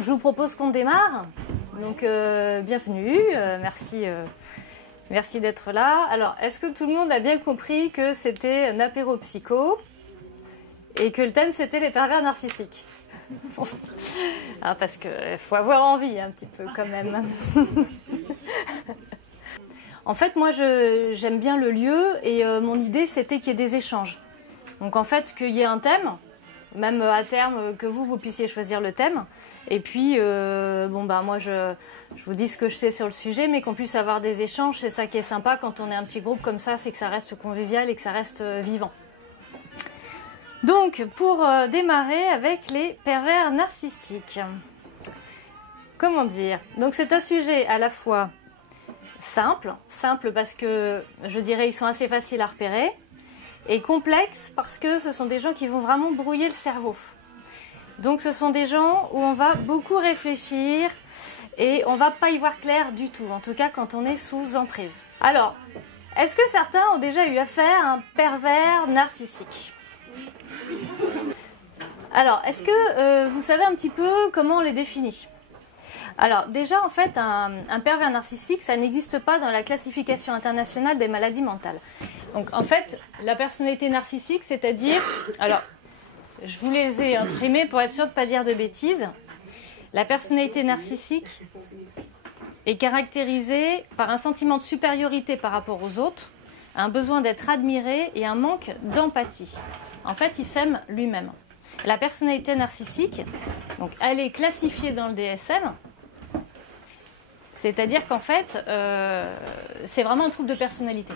Je vous propose qu'on démarre. Donc, bienvenue, merci d'être là. Alors, est-ce que tout le monde a bien compris que c'était un apéro psycho et que le thème c'était les pervers narcissiques? Ah, parce qu'il faut avoir envie un petit peu quand même. En fait, moi, j'aime bien le lieu et mon idée c'était qu'il y ait des échanges. Donc, en fait, qu'il y ait un thème, même à terme que vous puissiez choisir le thème. Et puis, moi, je vous dis ce que je sais sur le sujet, mais qu'on puisse avoir des échanges, c'est ça qui est sympa quand on est un petit groupe comme ça, c'est que ça reste convivial et que ça reste vivant. Donc, pour démarrer avec les pervers narcissiques. Comment dire? Donc, c'est un sujet à la fois simple parce que, je dirais, ils sont assez faciles à repérer, et complexe parce que ce sont des gens qui vont vraiment brouiller le cerveau. Donc ce sont des gens où on va beaucoup réfléchir et on ne va pas y voir clair du tout, en tout cas quand on est sous emprise. Alors, est-ce que certains ont déjà eu affaire à un pervers narcissique? Alors, est-ce que vous savez un petit peu comment on les définit? Alors déjà, en fait, un pervers narcissique, ça n'existe pas dans la classification internationale des maladies mentales. Donc en fait, la personnalité narcissique, c'est-à-dire... Alors, je vous les ai imprimés pour être sûr de ne pas dire de bêtises. La personnalité narcissique est caractérisée par un sentiment de supériorité par rapport aux autres, un besoin d'être admiré et un manque d'empathie. En fait, il s'aime lui-même. La personnalité narcissique, donc, elle est classifiée dans le DSM, c'est-à-dire qu'en fait, c'est vraiment un trouble de personnalité.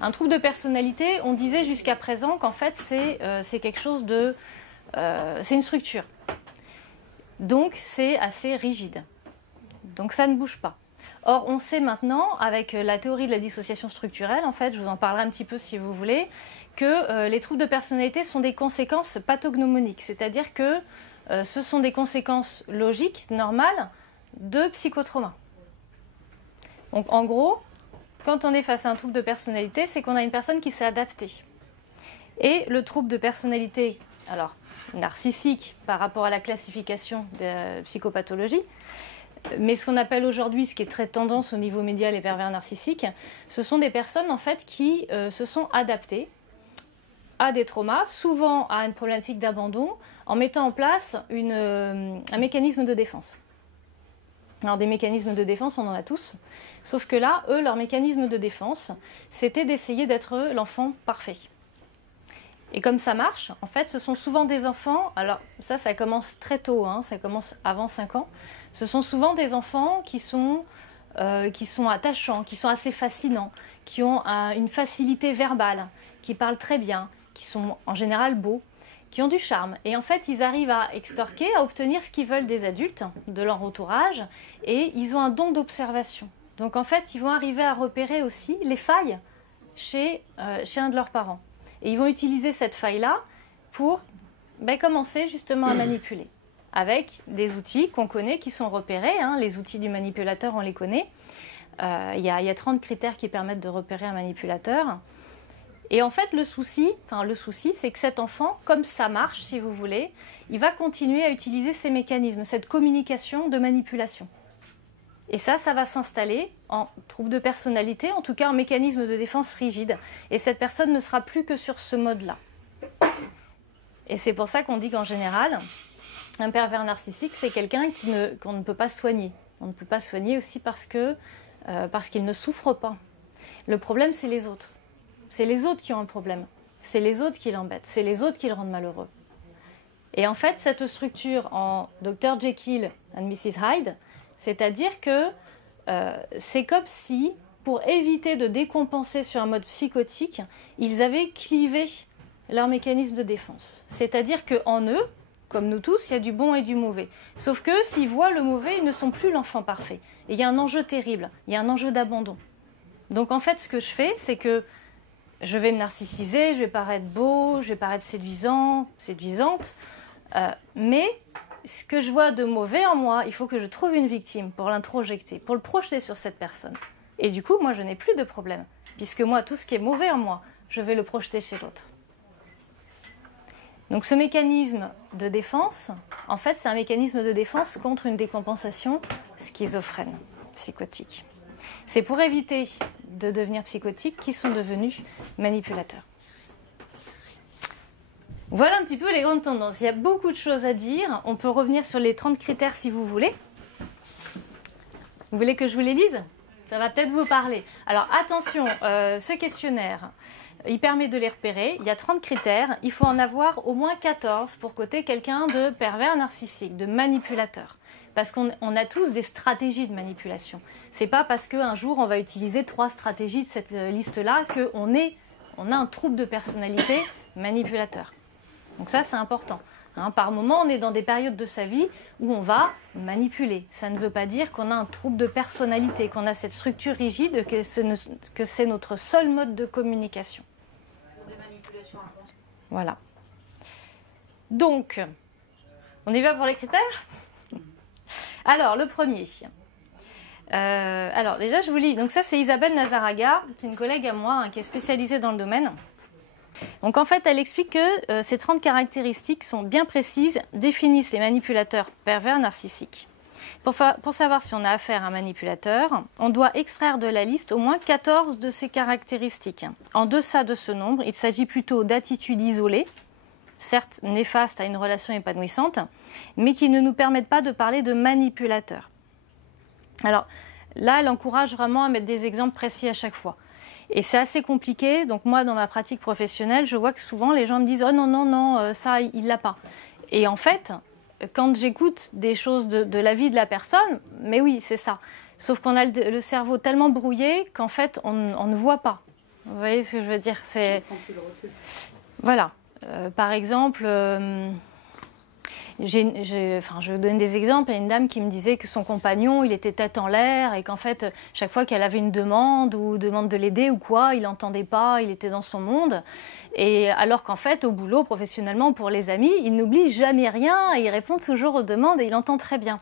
Un trouble de personnalité, on disait jusqu'à présent qu'en fait, c'est quelque chose de... c'est une structure. Donc, c'est assez rigide. Donc, ça ne bouge pas. Or, on sait maintenant, avec la théorie de la dissociation structurelle, en fait, je vous en parlerai un petit peu si vous voulez, que les troubles de personnalité sont des conséquences pathognomoniques. C'est-à-dire que ce sont des conséquences logiques, normales, de psychotrauma. Donc, en gros... Quand on est face à un trouble de personnalité, c'est qu'on a une personne qui s'est adaptée. Et le trouble de personnalité, alors narcissique par rapport à la classification de psychopathologie, mais ce qu'on appelle aujourd'hui, ce qui est très tendance au niveau médial, les pervers narcissiques, ce sont des personnes en fait qui se sont adaptées à des traumas, souvent à une problématique d'abandon, en mettant en place un mécanisme de défense. Alors des mécanismes de défense, on en a tous, sauf que là, eux, leur mécanisme de défense, c'était d'essayer d'être l'enfant parfait. Et comme ça marche, en fait, ce sont souvent des enfants, alors ça commence très tôt, hein, ça commence avant 5 ans, ce sont souvent des enfants qui sont attachants, qui sont assez fascinants, qui ont une facilité verbale, qui parlent très bien, qui sont en général beaux, qui ont du charme. Et en fait, ils arrivent à extorquer, à obtenir ce qu'ils veulent des adultes, de leur entourage, et ils ont un don d'observation. Donc en fait, ils vont arriver à repérer aussi les failles chez un de leurs parents. Et ils vont utiliser cette faille-là pour commencer justement à manipuler, avec des outils qu'on connaît, qui sont repérés. Hein, les outils du manipulateur, on les connaît. Il y a 30 critères qui permettent de repérer un manipulateur. Et en fait, le souci, c'est que cet enfant, comme ça marche, si vous voulez, il va continuer à utiliser ces mécanismes, cette communication de manipulation. Et ça va s'installer en trouble de personnalité, en tout cas en mécanisme de défense rigide. Et cette personne ne sera plus que sur ce mode-là. Et c'est pour ça qu'on dit qu'en général, un pervers narcissique, c'est quelqu'un qu'on ne peut pas soigner. On ne peut pas soigner aussi parce qu'il ne souffre pas. Le problème, c'est les autres. C'est les autres qui ont un problème, c'est les autres qui l'embêtent, c'est les autres qui le rendent malheureux. Et en fait, cette structure en Dr Jekyll and Mrs Hyde, c'est-à-dire que c'est comme si, pour éviter de décompenser sur un mode psychotique, ils avaient clivé leur mécanisme de défense. C'est-à-dire qu'en eux, comme nous tous, il y a du bon et du mauvais. Sauf que s'ils voient le mauvais, ils ne sont plus l'enfant parfait. Et il y a un enjeu terrible, il y a un enjeu d'abandon. Donc en fait, ce que je fais, c'est que je vais me narcissiser, je vais paraître beau, je vais paraître séduisante, mais ce que je vois de mauvais en moi, il faut que je trouve une victime pour l'introjecter, pour le projeter sur cette personne. Et du coup, moi, je n'ai plus de problème, puisque moi, tout ce qui est mauvais en moi, je vais le projeter chez l'autre. Donc ce mécanisme de défense, en fait, c'est un mécanisme de défense contre une décompensation schizophrène, psychotique. C'est pour éviter de devenir psychotiques qu'ils sont devenus manipulateurs. Voilà un petit peu les grandes tendances. Il y a beaucoup de choses à dire. On peut revenir sur les 30 critères si vous voulez. Vous voulez que je vous les lise ? Ça va peut-être vous parler. Alors attention, ce questionnaire, il permet de les repérer. Il y a 30 critères. Il faut en avoir au moins 14 pour coter quelqu'un de pervers narcissique, de manipulateur. Parce qu'on a tous des stratégies de manipulation. C'est pas parce qu'un jour on va utiliser 3 stratégies de cette liste-là qu'on a un trouble de personnalité manipulateur. Donc ça, c'est important. Par moment, on est dans des périodes de sa vie où on va manipuler. Ça ne veut pas dire qu'on a un trouble de personnalité, qu'on a cette structure rigide, que c'est notre seul mode de communication. Voilà. Donc, on y va pour les critères ? Alors, le premier. Alors, déjà, je vous lis. Donc ça, c'est Isabelle Nazaraga. C'est une collègue à moi qui est spécialisée dans le domaine. Donc en fait, elle explique que ces 30 caractéristiques sont bien précises, définissent les manipulateurs pervers narcissiques. Pour savoir si on a affaire à un manipulateur, on doit extraire de la liste au moins 14 de ces caractéristiques. En deçà de ce nombre, il s'agit plutôt d'attitudes isolées, certes néfastes à une relation épanouissante, mais qui ne nous permettent pas de parler de manipulateurs. Alors là, elle encourage vraiment à mettre des exemples précis à chaque fois. Et c'est assez compliqué. Donc moi, dans ma pratique professionnelle, je vois que souvent les gens me disent « Oh non, non, non, ça, il l'a pas ». Et en fait, quand j'écoute des choses de la vie de la personne, mais oui, c'est ça. Sauf qu'on a le cerveau tellement brouillé qu'en fait, on ne voit pas. Vous voyez ce que je veux dire ? Voilà. Par exemple, je vais vous donner des exemples. Il y a une dame qui me disait que son compagnon, il était tête en l'air et qu'en fait, chaque fois qu'elle avait une demande ou demande de l'aider ou quoi, il n'entendait pas, il était dans son monde. Et alors qu'en fait, au boulot, professionnellement, pour les amis, il n'oublie jamais rien et il répond toujours aux demandes et il entend très bien.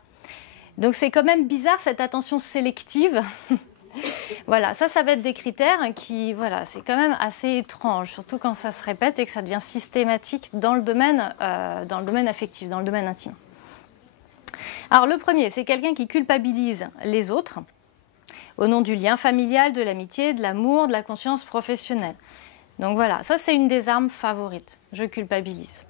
Donc c'est quand même bizarre cette attention sélective. Voilà, ça va être des critères qui, voilà, c'est quand même assez étrange, surtout quand ça se répète et que ça devient systématique dans le domaine affectif, dans le domaine intime. Alors le premier, c'est quelqu'un qui culpabilise les autres au nom du lien familial, de l'amitié, de l'amour, de la conscience professionnelle. Donc voilà, ça c'est une des armes favorites, je culpabilise.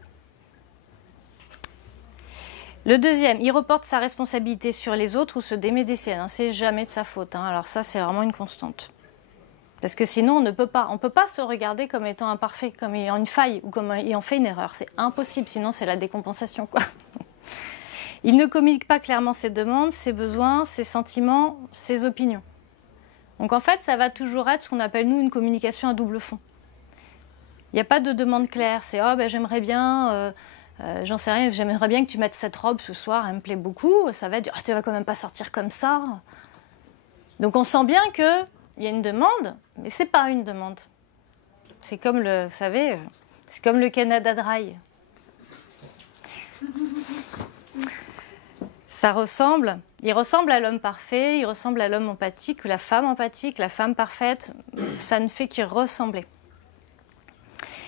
Le deuxième, il reporte sa responsabilité sur les autres ou se démet des siennes. C'est jamais de sa faute. Alors ça, c'est vraiment une constante. Parce que sinon, on ne peut pas se regarder comme étant imparfait, comme ayant une faille ou comme ayant fait une erreur. C'est impossible, sinon c'est la décompensation, quoi. Il ne communique pas clairement ses demandes, ses besoins, ses sentiments, ses opinions. Donc en fait, ça va toujours être ce qu'on appelle, nous, une communication à double fond. Il n'y a pas de demande claire. C'est « Oh, ben, j'aimerais bien... j'en sais rien, j'aimerais bien que tu mettes cette robe ce soir, elle me plaît beaucoup. » Ça va être « Oh, tu vas quand même pas sortir comme ça. » Donc on sent bien qu'il y a une demande, mais c'est pas une demande. C'est comme vous savez, c'est comme le Canada Dry. Il ressemble à l'homme parfait, il ressemble à l'homme empathique ou la femme parfaite. Ça ne fait que ressembler.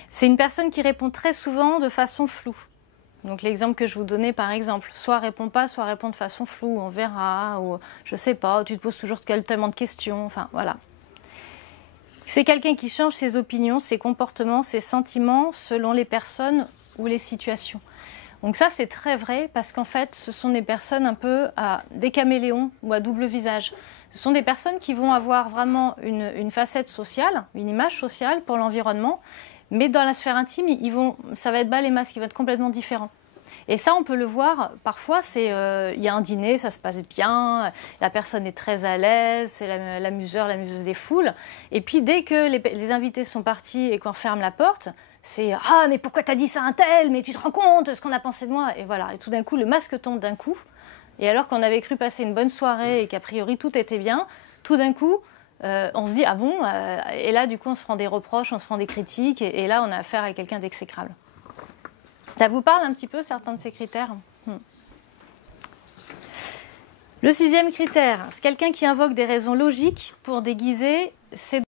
C'est une personne qui répond très souvent de façon floue. Donc l'exemple que je vous donnais par exemple, soit répond pas, soit répond de façon floue, on verra, ou je sais pas, tu te poses toujours tellement de questions, enfin voilà. C'est quelqu'un qui change ses opinions, ses comportements, ses sentiments selon les personnes ou les situations. Donc ça c'est très vrai parce qu'en fait ce sont des personnes un peu des caméléons ou à double visage. Ce sont des personnes qui vont avoir vraiment une facette sociale, une image sociale pour l'environnement. Mais dans la sphère intime, ça va être bas les masques, ils vont être complètement différents. Et ça, on peut le voir, parfois, il y a un dîner, ça se passe bien, la personne est très à l'aise, c'est l'amuseuse des foules. Et puis, dès que les invités sont partis et qu'on ferme la porte, c'est « Ah, mais pourquoi t'as dit ça à un tel? Mais tu te rends compte de ce qu'on a pensé de moi ?» Et voilà, et tout d'un coup, le masque tombe d'un coup. Et alors qu'on avait cru passer une bonne soirée et qu'a priori tout était bien, tout d'un coup... on se dit, ah bon, et là, du coup, on se prend des reproches, on se prend des critiques, et là, on a affaire à quelqu'un d'exécrable. Ça vous parle un petit peu, certains de ces critères ? Le 6e critère, c'est quelqu'un qui invoque des raisons logiques pour déguiser ses...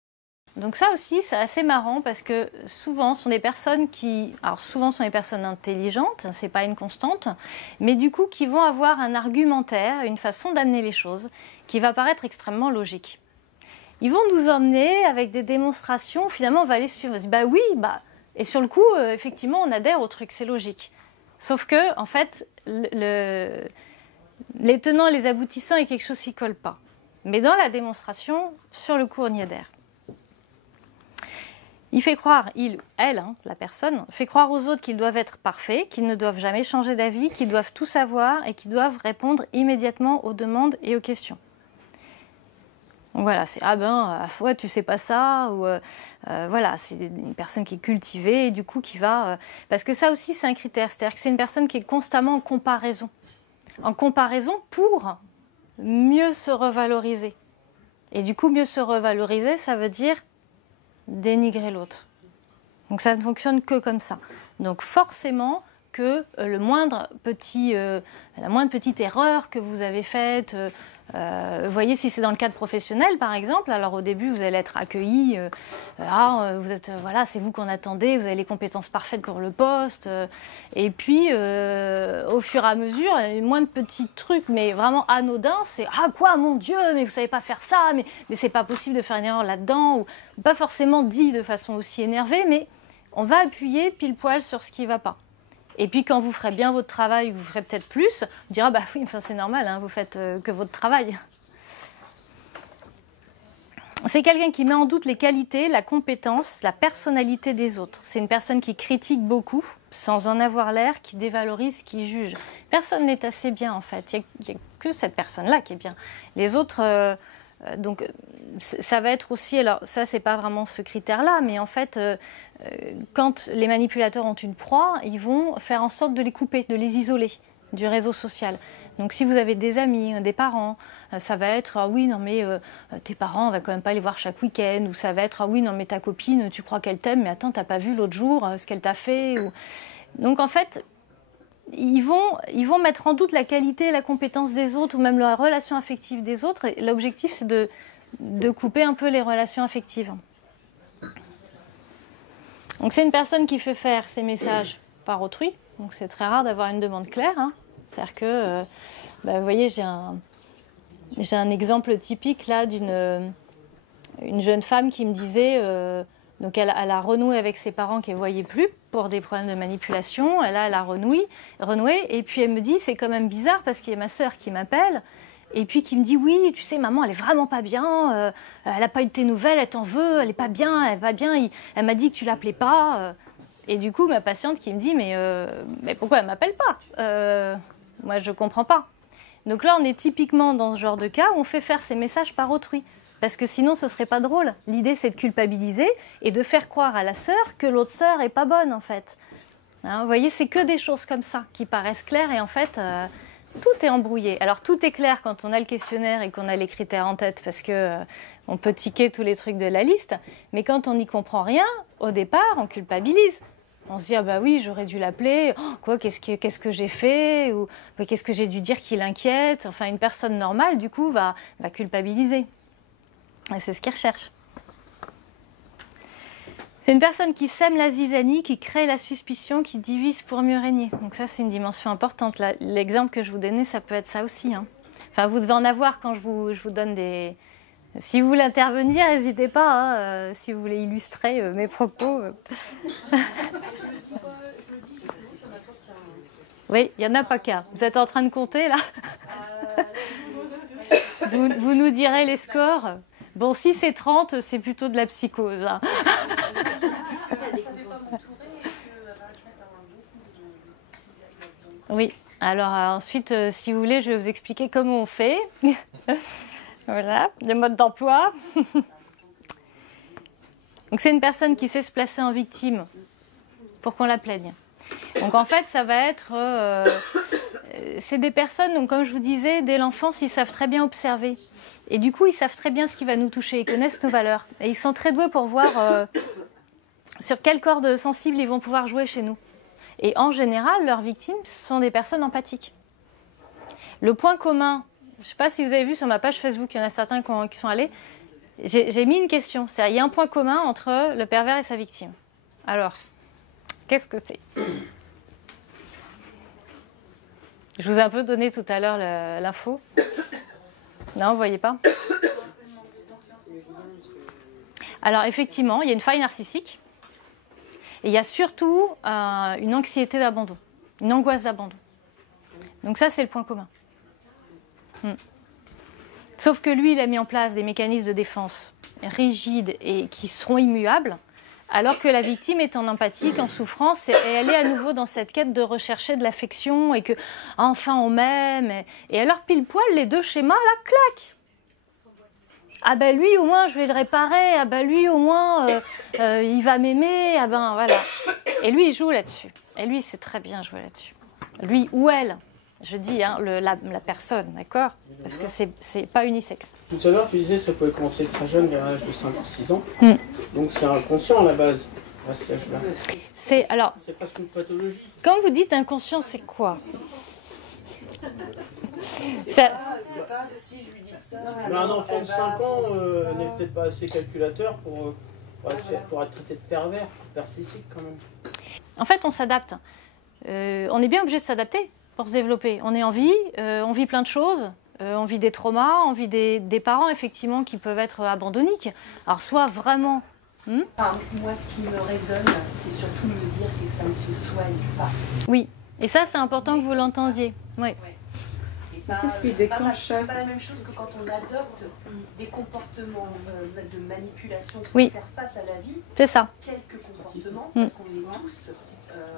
Donc ça aussi, c'est assez marrant parce que souvent, ce sont des personnes qui... Alors souvent, ce sont des personnes intelligentes, c'est pas une constante, mais du coup, qui vont avoir un argumentaire, une façon d'amener les choses qui va paraître extrêmement logique. Ils vont nous emmener avec des démonstrations, finalement, on va les suivre. On se dit, bah oui, bah... Et sur le coup, effectivement, on adhère au truc, c'est logique. Sauf que, en fait, les tenants et les aboutissants est quelque chose qui ne colle pas. Mais dans la démonstration, sur le coup, on y adhère. Il fait croire, il ou elle, la personne, fait croire aux autres qu'ils doivent être parfaits, qu'ils ne doivent jamais changer d'avis, qu'ils doivent tout savoir et qu'ils doivent répondre immédiatement aux demandes et aux questions. Donc voilà, c'est ah ben, ouais, tu sais pas ça, ou voilà, c'est une personne qui est cultivée et du coup qui va. Parce que ça aussi, c'est un critère, c'est-à-dire que c'est une personne qui est constamment en comparaison. En comparaison pour mieux se revaloriser. Et du coup, mieux se revaloriser, ça veut dire dénigrer l'autre. Donc ça ne fonctionne que comme ça. Donc forcément que la moindre petite erreur que vous avez faite, vous voyez, si c'est dans le cadre professionnel par exemple, alors au début vous allez être accueilli, vous êtes, voilà, c'est vous qu'on attendait, vous avez les compétences parfaites pour le poste, et puis au fur et à mesure, moins de petits trucs, mais vraiment anodins, c'est ah quoi, mon Dieu, mais vous savez pas faire ça, mais c'est pas possible de faire une erreur là-dedans, ou pas forcément dit de façon aussi énervée, mais on va appuyer pile poil sur ce qui va pas. Et puis quand vous ferez bien votre travail, vous ferez peut-être plus, on dira bah oui, enfin, c'est normal, hein, vous faites que votre travail. C'est quelqu'un qui met en doute les qualités, la compétence, la personnalité des autres. C'est une personne qui critique beaucoup, sans en avoir l'air, qui dévalorise, qui juge. Personne n'est assez bien en fait, il n'y a que cette personne-là qui est bien. Les autres... donc ça va être aussi, alors ça c'est pas vraiment ce critère-là, mais en fait quand les manipulateurs ont une proie, ils vont faire en sorte de les couper, de les isoler du réseau social. Donc si vous avez des amis, des parents, ça va être ah oui non mais tes parents on va quand même pas les voir chaque week-end, ou ça va être ah oui non mais ta copine tu crois qu'elle t'aime mais attends t'as pas vu l'autre jour ce qu'elle t'a fait ou... Donc en fait ils vont mettre en doute la qualité et la compétence des autres, ou même la relation affective des autres. Et l'objectif, c'est de couper un peu les relations affectives. Donc c'est une personne qui fait faire ses messages par autrui. Donc c'est très rare d'avoir une demande claire. C'est-à-dire que, vous voyez, j'ai un exemple typique là d'une jeune femme qui me disait... donc elle a renoué avec ses parents qu'elle ne voyait plus pour des problèmes de manipulation. Elle a renoué. Et puis elle me dit, c'est quand même bizarre parce qu'il y a ma sœur qui m'appelle et puis qui me dit, oui, tu sais, maman, elle est vraiment pas bien. Elle n'a pas eu de tes nouvelles, elle t'en veut, elle n'est pas bien, elle va bien. Elle m'a dit que tu l'appelais pas. Et du coup, ma patiente qui me dit, mais pourquoi elle ne m'appelle pas moi, je ne comprends pas. Donc là, on est typiquement dans ce genre de cas où on fait faire ces messages par autrui. Parce que sinon, ce ne serait pas drôle. L'idée, c'est de culpabiliser et de faire croire à la sœur que l'autre sœur n'est pas bonne, en fait. Vous voyez, c'est que des choses comme ça qui paraissent claires et en fait, tout est embrouillé. Alors, tout est clair quand on a le questionnaire et qu'on a les critères en tête parce qu'on peut ticker tous les trucs de la liste. Mais quand on n'y comprend rien, au départ, on culpabilise. On se dit, ah bah oui, j'aurais dû l'appeler, oh, quoi, qu'est-ce que j'ai fait, ou qu'est-ce que j'ai dû dire qui l'inquiète. Enfin, une personne normale, du coup, va culpabiliser. Et c'est ce qu'ils recherchent. C'est une personne qui sème la zizanie, qui crée la suspicion, qui divise pour mieux régner. Donc ça, c'est une dimension importante. L'exemple que je vous donnais, ça peut être ça aussi. Enfin, vous devez en avoir quand je vous donne des... Si vous voulez intervenir, n'hésitez pas, si vous voulez illustrer mes propos. Oui, il n'y en a pas qu'un. Vous êtes en train de compter, là. Vous nous direz les scores. Bon, si c'est 30, c'est plutôt de la psychose. Oui, alors ensuite, si vous voulez, je vais vous expliquer comment on fait. Voilà, le mode d'emploi. Donc c'est une personne qui sait se placer en victime pour qu'on la plaigne. Donc en fait, ça va être... c'est des personnes, donc, comme je vous disais, dès l'enfance, ils savent très bien observer. Et du coup, ils savent très bien ce qui va nous toucher, ils connaissent nos valeurs. Et ils sont très doués pour voir sur quelle corde sensible ils vont pouvoir jouer chez nous. Et en général, leurs victimes sont des personnes empathiques. Le point commun, je ne sais pas si vous avez vu sur ma page Facebook, il y en a certains qui sont allés, J'ai mis une question. Il y a un point commun entre le pervers et sa victime. Alors, qu'est-ce que c'est? Je vous ai un peu donné tout à l'heure l'info. Non, vous ne voyez pas? Alors, effectivement, il y a une faille narcissique. Et il y a surtout une anxiété d'abandon, une angoisse d'abandon. Donc ça, c'est le point commun. Sauf que lui, il a mis en place des mécanismes de défense rigides et qui seront immuables, alors que la victime est en empathique, en souffrance, et elle est à nouveau dans cette quête de rechercher de l'affection et que enfin on m'aime. Et alors pile poil, les deux schémas, là, clac. Ah ben lui au moins je vais le réparer, ah ben lui au moins il va m'aimer, ah ben voilà. Et lui il joue là-dessus. Et lui il sait très bien jouer là-dessus. Lui ou elle, je dis hein, la personne, d'accord? Parce que c'est pas unisexe. Tout à l'heure tu disais que ça pouvait commencer très jeune, à l'âge de 5 ou 6 ans. Donc c'est inconscient à la base, à cet âge-là. C'est presque une pathologie. Quand vous dites inconscient, c'est quoi? C'est pas si je lui dis ça. Mais un enfant de 5 ans n'est peut-être pas assez calculateur pour être traité de pervers, narcissique quand même. En fait, on s'adapte. On est bien obligé de s'adapter pour se développer. On est en vie, on vit plein de choses. On vit des traumas, on vit des parents effectivement qui peuvent être abandonniques. Alors soit vraiment... Moi, ce qui me résonne, c'est surtout de me dire c'est que ça ne se soigne pas. Oui, et ça c'est important que vous l'entendiez. Oui. Qu'est-ce qui déclenche ça? C'est pas la même chose que quand on adopte des comportements de manipulation pour Oui. faire face à la vie. C'est ça. Quelques comportements, parce qu'on est tous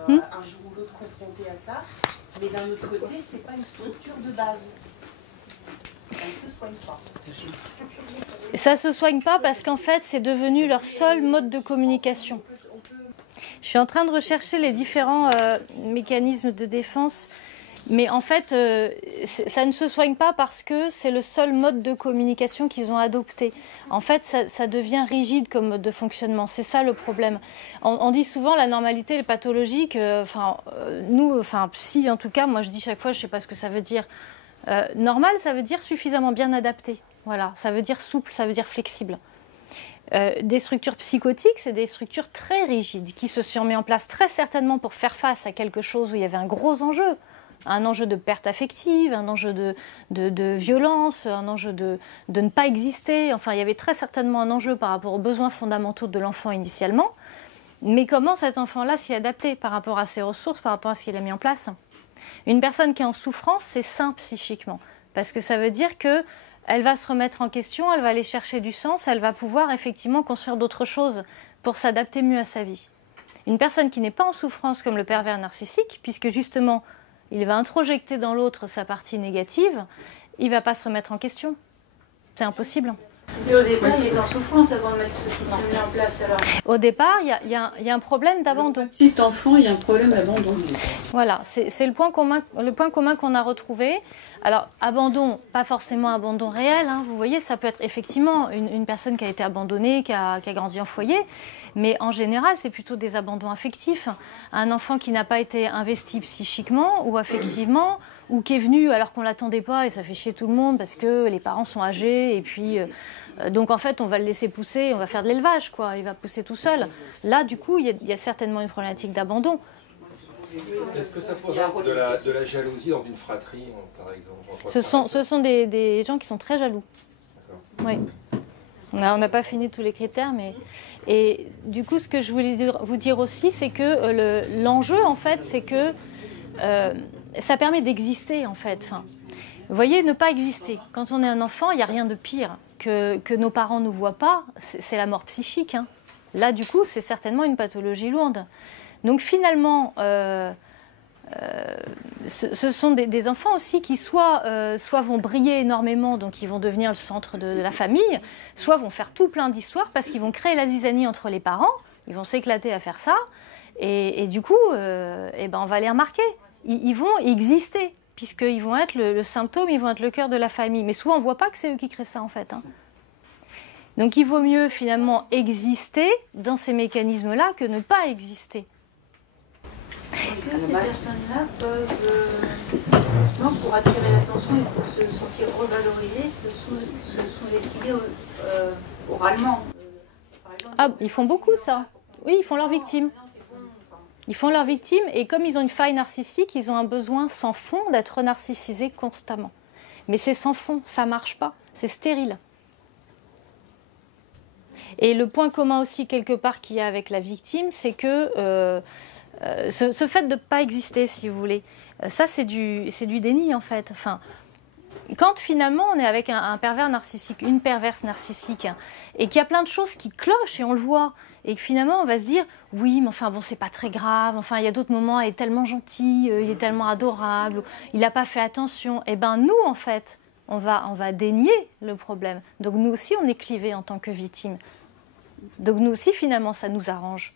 un jour ou l'autre confrontés à ça. Mais d'un autre côté, c'est pas une structure de base. Ça ne se soigne pas. Ça ne se soigne pas parce qu'en fait, c'est devenu leur seul mode de communication. Je suis en train de rechercher les différents mécanismes de défense, mais en fait, ça ne se soigne pas parce que c'est le seul mode de communication qu'ils ont adopté. En fait, ça devient rigide comme mode de fonctionnement. C'est ça le problème. On dit souvent la normalité est pathologique. Si en tout cas, moi je dis chaque fois, je ne sais pas ce que ça veut dire. Normal, ça veut dire suffisamment bien adapté. Voilà, ça veut dire souple, ça veut dire flexible. Des structures psychotiques, c'est des structures très rigides qui se sont mises en place très certainement pour faire face à quelque chose où il y avait un gros enjeu. Un enjeu de perte affective, un enjeu de violence, un enjeu de ne pas exister. Enfin, il y avait très certainement un enjeu par rapport aux besoins fondamentaux de l'enfant initialement. Mais comment cet enfant-là s'y adapter par rapport à ses ressources, par rapport à ce qu'il a mis en place? Une personne qui est en souffrance, c'est sain psychiquement. Parce que ça veut dire qu'elle va se remettre en question, elle va aller chercher du sens, elle va pouvoir effectivement construire d'autres choses pour s'adapter mieux à sa vie. Une personne qui n'est pas en souffrance comme le pervers narcissique, puisque justement, il va introjecter dans l'autre sa partie négative, il ne va pas se remettre en question. C'est impossible. Et au départ, il est en souffrance avant de mettre ce système en place. Alors. Au départ, il y a un problème d'abandon. Petit enfant, il y a un problème d'abandon. Voilà, c'est le point commun qu'on a retrouvé. Alors, abandon, pas forcément abandon réel. Hein, vous voyez, ça peut être effectivement une personne qui a été abandonnée, qui a grandi en foyer. Mais en général, c'est plutôt des abandons affectifs. Un enfant qui n'a pas été investi psychiquement ou affectivement, ou qui est venu alors qu'on ne l'attendait pas et ça fait chier tout le monde parce que les parents sont âgés et puis donc en fait on va le laisser pousser, on va faire de l'élevage quoi, il va pousser tout seul. Là du coup il y a certainement une problématique d'abandon. Est-ce que ça pourrait être de la jalousie dans une fratrie par exemple? Ce sont des gens qui sont très jaloux. Oui. On n'a pas fini tous les critères, mais... Et du coup, ce que je voulais vous dire aussi, c'est que l'enjeu, en fait, c'est que ça permet d'exister, en fait. Enfin, vous voyez, ne pas exister. Quand on est un enfant, il n'y a rien de pire que nos parents ne nous voient pas. C'est la mort psychique. Hein. Là, du coup, c'est certainement une pathologie lourde. Donc, finalement... ce sont des enfants aussi qui soit vont briller énormément, donc ils vont devenir le centre de la famille, soit vont faire tout plein d'histoires parce qu'ils vont créer la zizanie entre les parents, ils vont s'éclater à faire ça, et du coup, on va les remarquer. Ils vont exister, puisqu'ils vont être le symptôme, ils vont être le cœur de la famille. Mais souvent, on ne voit pas que c'est eux qui créent ça, en fait. Hein. Donc il vaut mieux, finalement, exister dans ces mécanismes-là que ne pas exister. Est-ce que ces personnes-là peuvent justement pour attirer l'attention et pour se sentir revalorisé, se sous-estimer oralement. Par exemple, Ah, ils font beaucoup ça. Oui, ils font leurs victimes. Ils font leurs victimes et comme ils ont une faille narcissique, ils ont un besoin sans fond d'être narcissisés constamment. Mais c'est sans fond, ça ne marche pas, c'est stérile. Et le point commun aussi quelque part qu'il y a avec la victime, c'est que ce fait de ne pas exister, si vous voulez, ça c'est du déni en fait. Enfin, quand finalement on est avec un pervers narcissique, une perverse narcissique, et qu'il y a plein de choses qui clochent et on le voit, et que finalement on va se dire oui mais enfin bon c'est pas très grave, enfin il y a d'autres moments, il est tellement gentil, il est tellement adorable, il n'a pas fait attention, et ben nous en fait on va dénier le problème. Donc nous aussi on est clivés en tant que victimes. Donc nous aussi finalement ça nous arrange.